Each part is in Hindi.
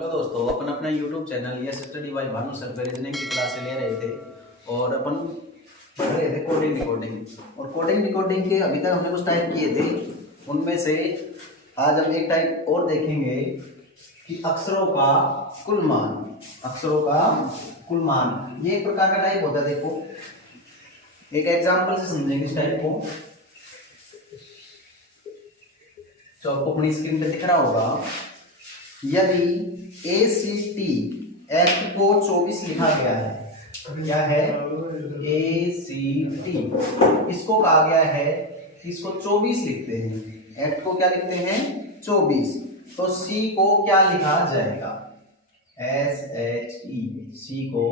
हेलो दोस्तों, अपन अपना YouTube channel yes study bye Bhanu sir पे रीजनिंग की क्लासें ले रहे थे और अपन पढ़ रहे थे कोडिंग डिकोडिंग। और कोडिंग डिकोडिंग के अभी तक हमने कुछ टाइप किए थे, उनमें से आज हम एक टाइप और देखेंगे कि अक्षरों का कुल मान। अक्षरों का कुल मान ये एक प्रकार का टाइप होता है। देखो एक एग्जाम्पल से समझेंगे इस टाइप को। जो आपको अपनी स्क्रीन पे दिख रहा होगा, यदि ACT एक्ट को 24 लिखा गया है, क्या है ACT, इसको कहा गया है कि इसको 24 लिखते हैं। एक्ट को क्या लिखते हैं 24, तो C को क्या लिखा जाएगा SHE, C को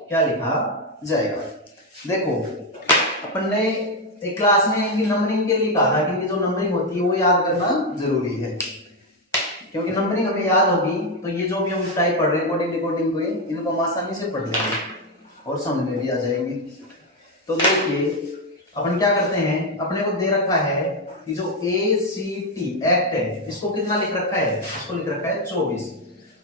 क्या लिखा जाएगा। देखो अपन ने एक क्लास में इनकी नंबरिंग के लिए कहा था कि इनकी जो नंबरिंग होती है वो याद करना जरूरी है, क्योंकि नंबरिंग हमें याद होगी तो ये जो भी हम टाइप पढ़ रहे हैं कोडिंग डिकोडिंग को, इनको हम आसानी से पढ़ लेंगे और समझ में भी आ जाएंगे। तो देखिए अपन क्या करते हैं, अपने को दे रखा है कि जो ACT एक्ट है इसको कितना लिख रखा है, इसको लिख रखा है 24।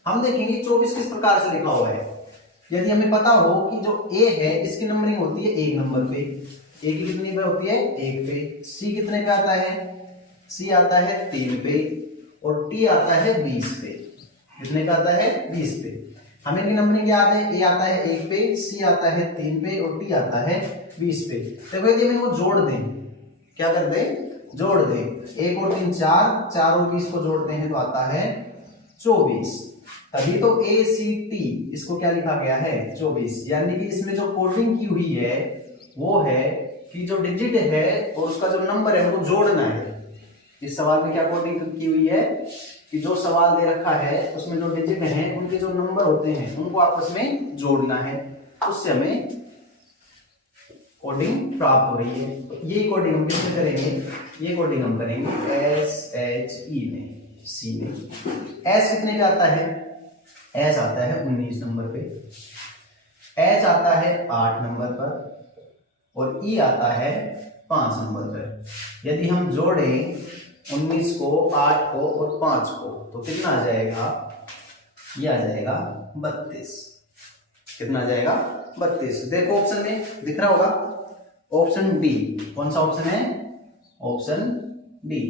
हम देखेंगे 24 किस प्रकार से लिखा हुआ है। यदि हमें पता हो कि जो A है इसकी नंबरिंग होती है 1 नंबर पे, A की कितनी पे होती है 1 पे, C कितने पे आता है, C आता है 3 पे और T आता है 20 पे। कितने का आता है 20 पे। हमें इनकी नंबरिंग याद है, A आता है 1 पे, C आता है 3 पे और T आता है 20 पे। देखो यदि हम इनको जोड़ दें, क्या कर दें, जोड़ दें, 1 और 3 4, 4 और 20 को जोड़ते हैं तो आता है 24। तभी तो ACT इसको क्या लिखा गया है 24। यानी कि इसमें जो कोडिंग की हुई है वो है कि जो डिजिट है और उसका जो नंबर है वो जोड़ना है। इस सवाल में क्या कोडिंग की हुई है कि जो सवाल दे रखा है उसमें जो डिजिट हैं उनके जो नंबर होते हैं उनको आपस में जोड़ना है, उससे हमें कोडिंग प्राप्त हो रही है। तो ये कोडिंग हम किसमें करेंगे, ये कोडिंग हम करेंगे SHE में, C में। S कितने का आता है, S आता है 19 नंबर पे, H आता है 8 नंबर पर और E आता है 5 नंबर पर। यदि हम जोड़ें 19 को, 8 को और 5 को तो कितना आ जाएगा, ये आ जाएगा 32। कितना आ जाएगा 32। देखो ऑप्शन में दिख रहा होगा ऑप्शन डी। कौन सा ऑप्शन है, ऑप्शन डी।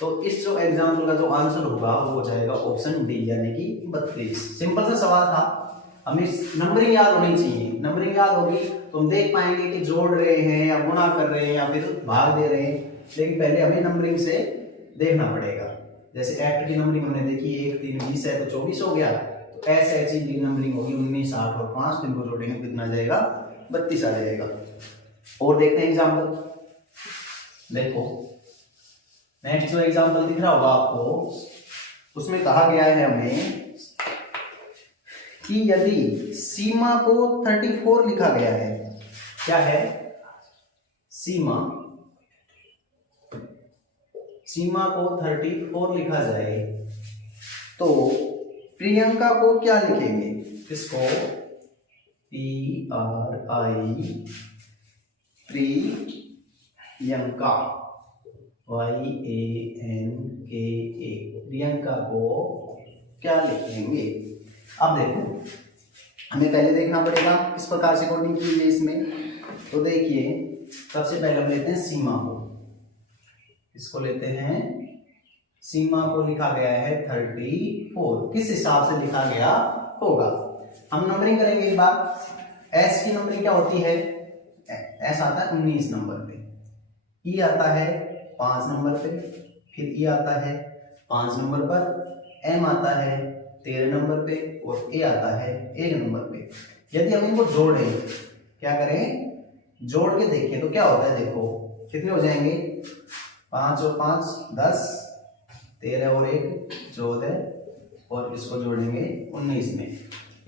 तो इस जो एग्जाम्पल का जो आंसर होगा वो हो जाएगा ऑप्शन डी, यानी कि 32। सिंपल सा सवाल था, हमें नंबरिंग याद होनी चाहिए। नंबरिंग याद होगी तो हम देख पाएंगे कि जोड़ रहे हैं या गुणा कर रहे हैं या फिर भाग दे रहे हैं। लेकिन पहले हमें नंबरिंग से देखना पड़ेगा। जैसे एक्ट की नंबरिंग हमने देखी 1 3 20 है तो 24 हो गया, तो SHE की नंबरिंग होगी 19 8 और 5, इनको जोड़ेंगे कितना जाएगा 32 आ जाएगा। और देखते हैं एग्जाम्पल। देखो नेक्स्ट जो एग्जाम्पल दिख रहा होगा आपको, उसमें कहा गया है हमें कि यदि सीमा को 34 लिखा गया है, क्या है सीमा, सीमा को 34 लिखा जाए तो प्रियंका को क्या लिखेंगे, किसको PRI प्रियंका YANKA, प्रियंका को क्या लिखेंगे। अब देखो हमें पहले देखना पड़ेगा किस प्रकार से कोडिंग की है इसमें। तो देखिए सबसे पहले हम लेते हैं सीमा को, इसको लेते हैं सीमा को लिखा गया है 34। किस हिसाब से लिखा गया होगा, हम नंबरिंग करेंगे एक बार। S की नंबरिंग क्या होती है, S आता है 19 नंबर पे, E आता है 5 नंबर पे, फिर E आता है 5 नंबर पर, M आता है 13 नंबर पे और A आता है 1 नंबर पे। यदि हम इनको जोड़ें, क्या करें, जोड़ के देखें तो क्या होता है। देखो कितने हो जाएंगे, 5 और 5 10, 13 और 1 14 और इसको जोड़ेंगे 19 में।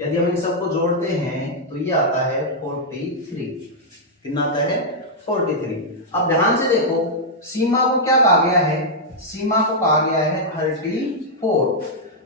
यदि हम इन सबको जोड़ते हैं तो ये आता है 43। कितना आता है 43। अब ध्यान से देखो सीमा को क्या कहा गया है, सीमा को कहा गया है 34।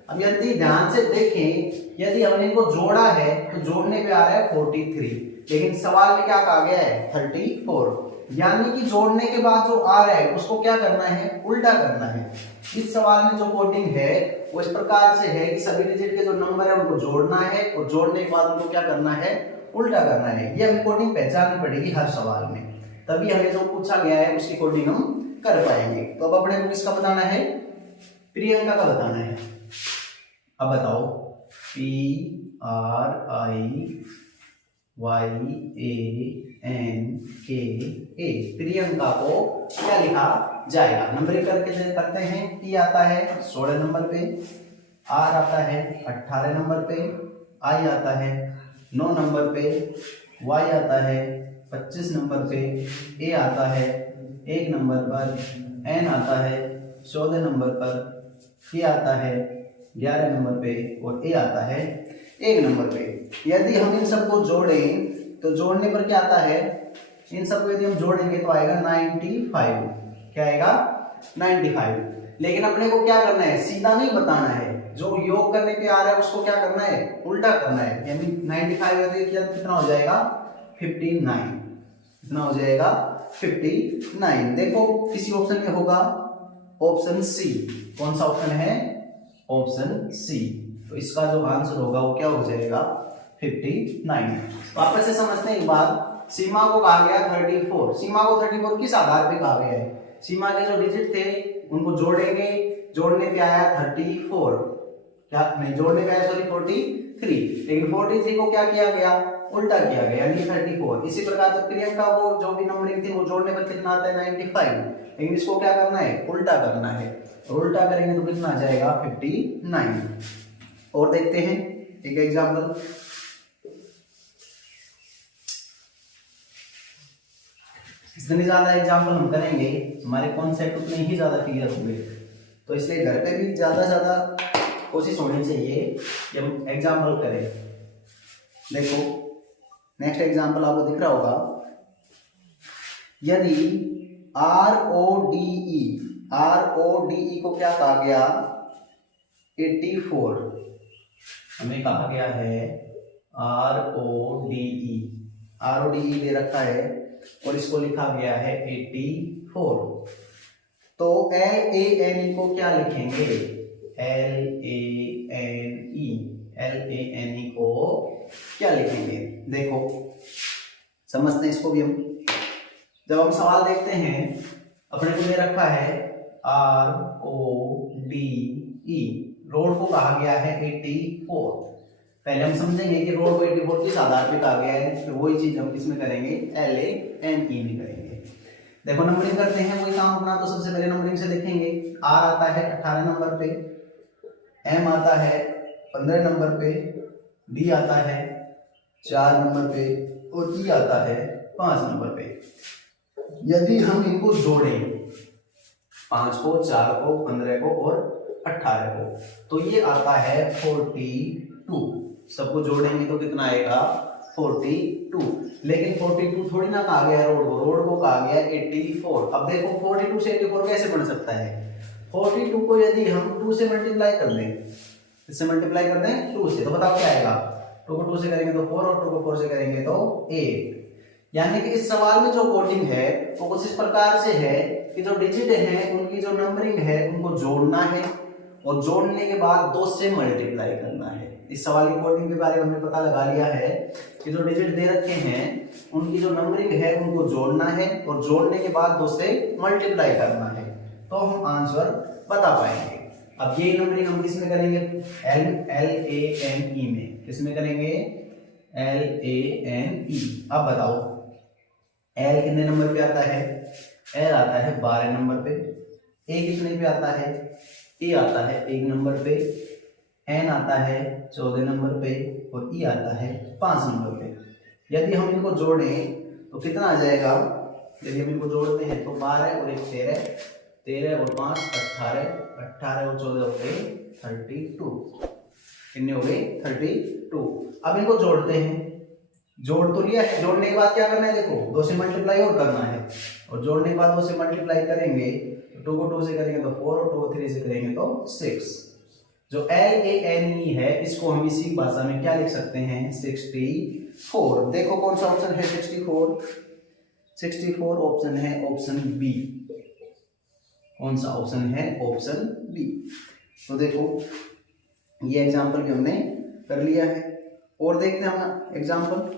अब यदि ध्यान से देखें, यदि हमने इनको जोड़ा है तो जोड़ने पे आ रहा है 43, लेकिन सवाल में क्या कहा गया है 34। यानी कि जोड़ने के बाद जो आ रहा है उसको क्या करना है, उल्टा करना है। इस सवाल में जो कोडिंग है वो इस प्रकार से है कि सभी डिजिट के जो नंबर है उनको जोड़ना है और जोड़ने के बाद उनको क्या करना है, उल्टा करना है। ये हमें कोडिंग पहचाननी पड़ेगी हर सवाल में, तभी हमें जो पूछा गया है उसकी कोडिंग हम कर पाएंगे। तो अब अपने को किसका बताना है, प्रियंका का बताना है। अब बताओ, PRIYANKA, प्रियंका को क्या लिखा जाएगा, नंबरिंग करके करते हैं। P आता है 16 नंबर पे, R आता है 18 नंबर पे, I आता है 9 नंबर पे, Y आता है 25 नंबर पे, A आता है 1 नंबर पर, N आता है 14 नंबर पर, P आता है 11 नंबर पे और A आता है 1 नंबर पे। यदि हम इन सबको जोड़ें तो जोड़ने पर क्या आता है, इन सबको यदि हम जोड़ेंगे तो आएगा 95। क्या आएगा, 95। लेकिन अपने को क्या करना है, सीधा नहीं बताना है, जो योग करने पे आ रहा है उसको क्या करना है, उल्टा करना है। यानी 95 यदि कितना हो जाएगा, 59। कितना हो जाएगा, 59। देखो किसी ऑप्शन में होगा, ऑप्शन सी। कौन सा ऑप्शन है, ऑप्शन सी। तो इसका जो आंसर होगा वो क्या हो जाएगा, 59। वापस से समझते हैं एक बात, सीमा को कहा गया 34। सीमा को 34 किस आधार पे कहा गया है, सीमा के जो डिजिट थे उनको जोड़ेंगे, जोड़ने पे आया 34, क्या नहीं जोड़ने पे आया, सॉरी 43। लेकिन 43 को क्या किया गया, उल्टा किया गया, यानी 34। इसी प्रकार से प्रियंका को जो भी नंबरिंग थी वो जोड़ने पर कितना आता है, 95। लेकिन इसको क्या करना है, उल्टा करना है, और उल्टा करेंगे तो कितना आ जाएगा, 59। और देखते हैं एक एग्जाम्पल। जितने ज्यादा एग्जाम्पल हम करेंगे हमारे कॉन्सेप्ट उतने ही ज्यादा क्लियर होंगे, तो इसलिए घर पे भी ज्यादा से ज्यादा कोशिश होनी चाहिए कि हम एग्जाम्पल करें। देखो नेक्स्ट एग्जाम्पल आपको दिख रहा होगा, यदि RODE को क्या कहा गया, 84। हमें कहा गया है RODE दे रखा है और इसको लिखा गया है 84। तो LANE को क्या लिखेंगे, LANE को क्या लिखेंगे। देखो समझते हैं इसको भी हम। जब हम सवाल देखते हैं, अपने को दे रखा है RODE, रोड को कहा गया है 84। पहले हम समझेंगे कि रोड को 84 किस आधार पे कहा गया है, तो वही चीज हम किसमें करेंगे, LANE में करेंगे। देखो नंबरिंग करते हैं, वही काम अपना। तो सबसे पहले नंबरिंग से देखेंगे, R आता है 18 नंबर पे, M आता है 15 नंबर पे, D आता है 4 नंबर पे और E आता है 5 नंबर पे। यदि हम इनको जोड़ें, 5 को, 4 को, 15 को और 18 को, तो ये आता है 42। सबको जोड़ेंगे तो कितना आएगा, 42। लेकिन 42 थोड़ी ना कहा गया है रोड को, रोड को कहा गया 84। अब देखो 42 से 84 कैसे बन सकता है, 42 को यदि हम 2 से मल्टीप्लाई कर दें, इससे मल्टीप्लाई कर दें 2 से, तो बताओ क्या आएगा, 2 को 2 से करेंगे तो 4 और 2 को 4 से करेंगे तो 8। यानी कि इस सवाल में जो कोडिंग है वो कुछ इस प्रकार से है कि जो डिजिट है उनकी जो नंबरिंग है उनको जोड़ना है और जोड़ने के बाद 2 से मल्टीप्लाई करना है। इस सवाल की कोडिंग के बारे में हमने पता लगा लिया है कि जो डिजिट दे रखे हैं उनकी जो नंबरिंग है उनको जोड़ना है और जोड़ने के बाद 2 से मल्टीप्लाई करना है, तो हम आंसर बता पाएंगे। अब ये नंबरिंग हम किस में करेंगे, LANE में। किस में करेंगे, LANE। अब बताओ L कितने नंबर पे आता है, L आता है 12 नंबर पे, A कितने पे आता है, A आता है 1 नंबर पे, N आता है 14 नंबर पे और E आता है 5 नंबर पे। यदि हम इनको जोड़ें तो कितना आ जाएगा, यदि हम इनको जोड़ते हैं तो 12 और 1 13, 13 और 5 18, 18 और 14 हो गए 32। कितने हो गए, 32। अब इनको जोड़ते हैं, जोड़ तो लिया है, जोड़ने के बाद क्या करना है, देखो 2 से मल्टीप्लाई और करना है, और जोड़ने के बाद 2 से मल्टीप्लाई करेंगे तो 2 को 2 से करेंगे तो 4 और 2 को 3 से करेंगे तो 6। जो LANE है इसको हम इसी भाषा में क्या लिख सकते हैं, 64। देखो कौन सा ऑप्शन है, 64 ऑप्शन है, ऑप्शन बी। कौन सा ऑप्शन है, ऑप्शन बी। तो देखो ये एग्जाम्पल भी हमने कर लिया है। और देखते हैं हम एग्जाम्पल।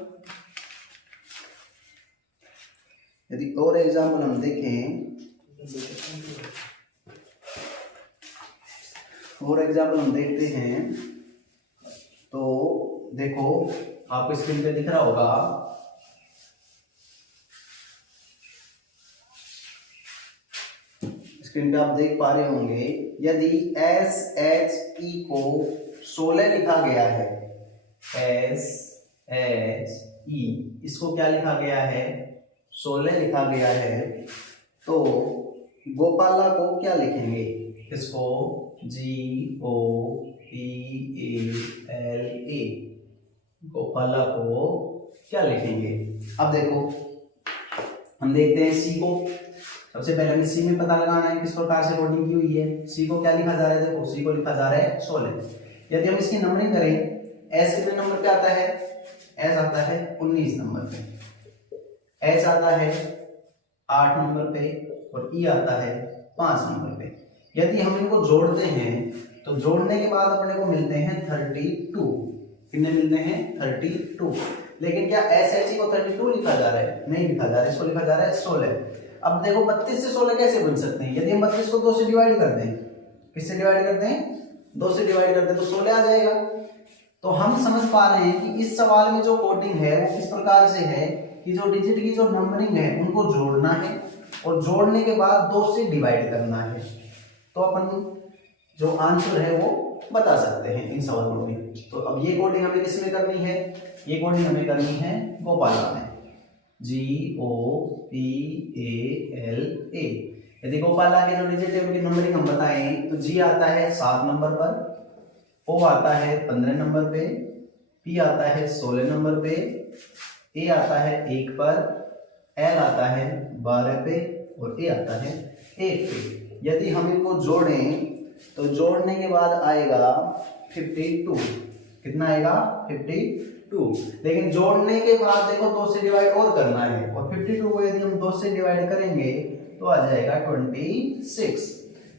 यदि और एग्जाम्पल हम देखें, और एग्जाम्पल हम देखते हैं तो देखो आपको स्क्रीन पे दिख रहा होगा, स्क्रीन पे आप देख पा रहे होंगे, यदि एस एच ई को 16 लिखा गया है, एस एच ई इसको क्या लिखा गया है, 16 लिखा गया है, तो गोपाला को क्या लिखेंगे, इसको G O P A L A, Gopala को क्या लिखेंगे। अब देखो हम देखते हैं सी को। सबसे पहले हमें सी में पता लगाना है किस प्रकार से कोडिंग की हुई है। सी को क्या लिखा जा रहा है, देखो सी को लिखा जा रहा है 16। यदि हम इसकी नंबरिंग करें, एस कितने नंबर पे आता है, एस आता है 19 नंबर पे, एच आता है 8 नंबर पे और ई आता है 5 नंबर पे। यदि हम इनको जोड़ते हैं तो जोड़ने के बाद अपने को मिलते हैं 32। कितने मिलते हैं, 32। लेकिन क्या एस एच ई को 32 लिखा जा रहा है, नहीं लिखा जा रहा है, इसको लिखा जा रहा है 16। अब देखो 32 से 16 कैसे बन सकते हैं, यदि हम 32 को 2 से डिवाइड कर दें, किससे डिवाइड करते हैं, 2 से डिवाइड करते हैं तो 16 आ जाएगा। तो हम समझ पा रहे हैं कि इस सवाल में जो कोडिंग है वो किस प्रकार से है कि जो डिजिट की जो नंबरिंग है उनको जोड़ना है और जोड़ने के बाद 2 से डिवाइड करना है, तो अपन जो आंसर है वो बता सकते हैं इन सवालों में। तो अब ये कोडिंग हमें किस में करनी है, ये कोडिंग हमें करनी है गोपाला में, जी ओ पी ए एल ए। यदि गोपाला के जो डिजिट है उनकी नंबरिंग हम बताएं तो जी आता है 7 नंबर पर, ओ आता है 15 नंबर पे, पी आता है 16 नंबर पे, ए आता है 1 पर, एल आता है 12 पे और ए आता है 1 पे। यदि हम इनको जोड़ें तो जोड़ने के बाद आएगा 52। कितना आएगा, 52। लेकिन जोड़ने के बाद देखो 2 से डिवाइड और करना है और 52 को यदि हम 2 से डिवाइड करेंगे तो आ जाएगा 26।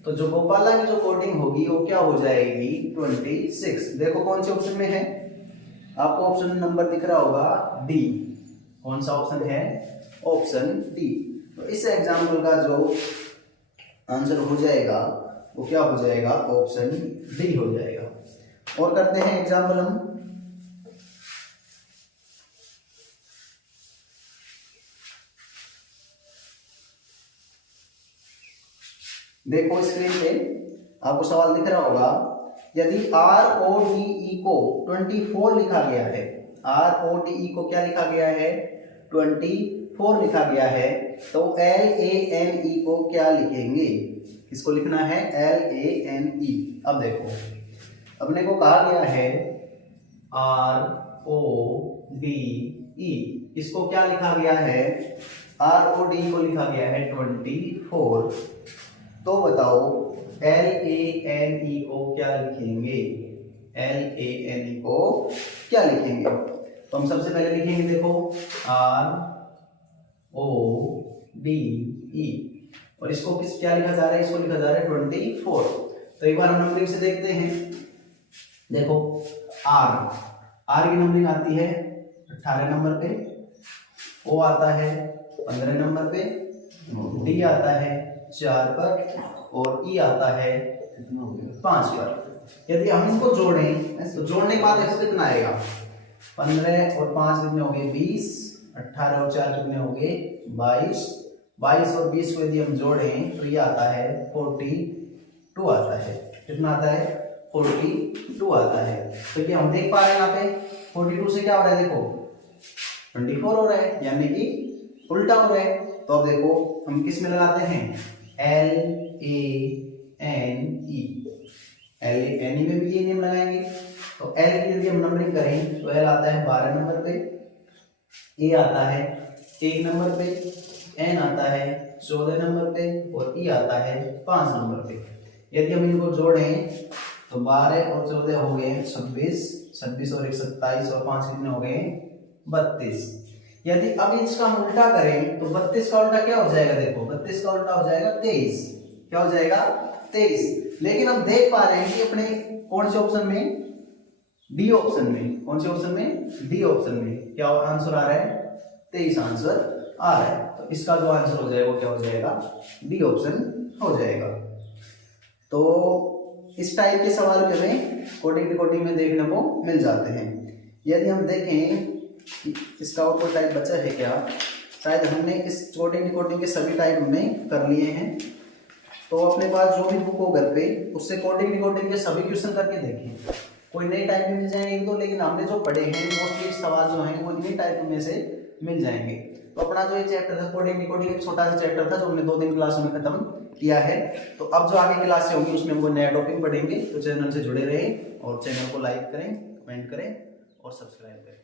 तो जो गोपाला की जो कोडिंग होगी वो क्या हो जाएगी, 26। देखो कौन से ऑप्शन में है, आपको ऑप्शन नंबर दिख रहा होगा डी। कौन सा ऑप्शन है, ऑप्शन डी। तो इस एग्जाम्पल का जो आंसर हो जाएगा वो क्या हो जाएगा, ऑप्शन डी हो जाएगा। और करते हैं एग्जाम्पल हम। देखो स्क्रीन पे आपको सवाल दिख रहा होगा, यदि आर ओ डी ई को 24 लिखा गया है, आर ओ डी ई को क्या लिखा गया है, 24 लिखा गया है, तो एल ए एन ई को क्या लिखेंगे, किसको लिखना है, एल ए एन ई। अब देखो अपने को कहा गया है आर ओ डी ई, इसको क्या लिखा गया है, आर ओ डी को लिखा गया है 24। तो बताओ एल ए एन ई को क्या लिखेंगे, एल ए एन ई को क्या लिखेंगे। तो हम सबसे पहले लिखेंगे, देखो आर ओ डी ई और इसको किस क्या लिखा जा रहा है, इसको लिखा जा रहा है 24। तो एक बार हम नंबरिंग से देखते हैं। देखो आर की नंबरिंग आती है 18 नंबर पे, ओ आता है 15 नंबर पे, डी आता है 4 पर और ई आता है 5 पर। यदि हम इनको जोड़ें तो जोड़ने के बाद देखो कितना आएगा, 15 और 5 कितने हो गए 20, 18 और 4 कितने हो गए 22, 22 और 20 को यदि हम जोड़ें तो ये आता है 42 आता है। कितना आता है, 42 आता है। तो क्या हम देख पा रहे हैं यहाँ पे 42 से क्या हो रहा है, देखो 24 हो रहा है, यानी कि उल्टा हो रहा है। तो अब देखो हम किस में लगाते हैं, L A N E, L A N E में भी ये नेम लगाएंगे। तो एल की यदि हम नंबरिंग करें तो एल आता है 12 नंबर पे, ए आता है 1 नंबर पे, एन आता है 14 नंबर पे और ई आता है 5 नंबर पे। यदि हम इनको जोड़ें तो 12 और 14 हो गए 26, 26 और 1 27 और 5 कितने हो गए 32। यदि अब इसका हम उल्टा करें तो 32 का उल्टा क्या हो जाएगा, देखो 32 का उल्टा हो जाएगा 23। क्या हो जाएगा, 23। लेकिन हम देख पा रहे हैं कि अपने कौन से ऑप्शन में, डी ऑप्शन में, कौन से ऑप्शन में, डी ऑप्शन में क्या आंसर आ रहा है, 23 आंसर आ रहा है। तो इसका जो आंसर हो जाएगा वो क्या हो जाएगा, डी ऑप्शन हो जाएगा। तो इस टाइप के सवाल भी हमें कोडिंग डिकोडिंग में देखने को मिल जाते हैं। यदि हम देखें कि इसका और कोई टाइप बचा है क्या, शायद हमने इस कोडिंग डिकोडिंग के सभी टाइप हमने कर लिए हैं। तो अपने पास जो भी बुक हो घर पे उससे कोडिंग डिकोडिंग के सभी क्वेश्चन करके देखें, कोई नई टाइप में मिल जाएंगे तो, लेकिन हमने जो पढ़े हैं मोस्टली सवाल जो हैं वो इन्हीं टाइप में से मिल जाएंगे। तो अपना जो ये चैप्टर था कोडिंग डिकोडिंग एक छोटा सा चैप्टर था जो हमने 2 दिन क्लासों में खत्म किया है। तो अब जो आगे क्लासें होंगी उसमें हम कोई नया टॉपिक पढ़ेंगे। तो चैनल से जुड़े रहें और चैनल को लाइक करें, कमेंट करें और सब्सक्राइब करें।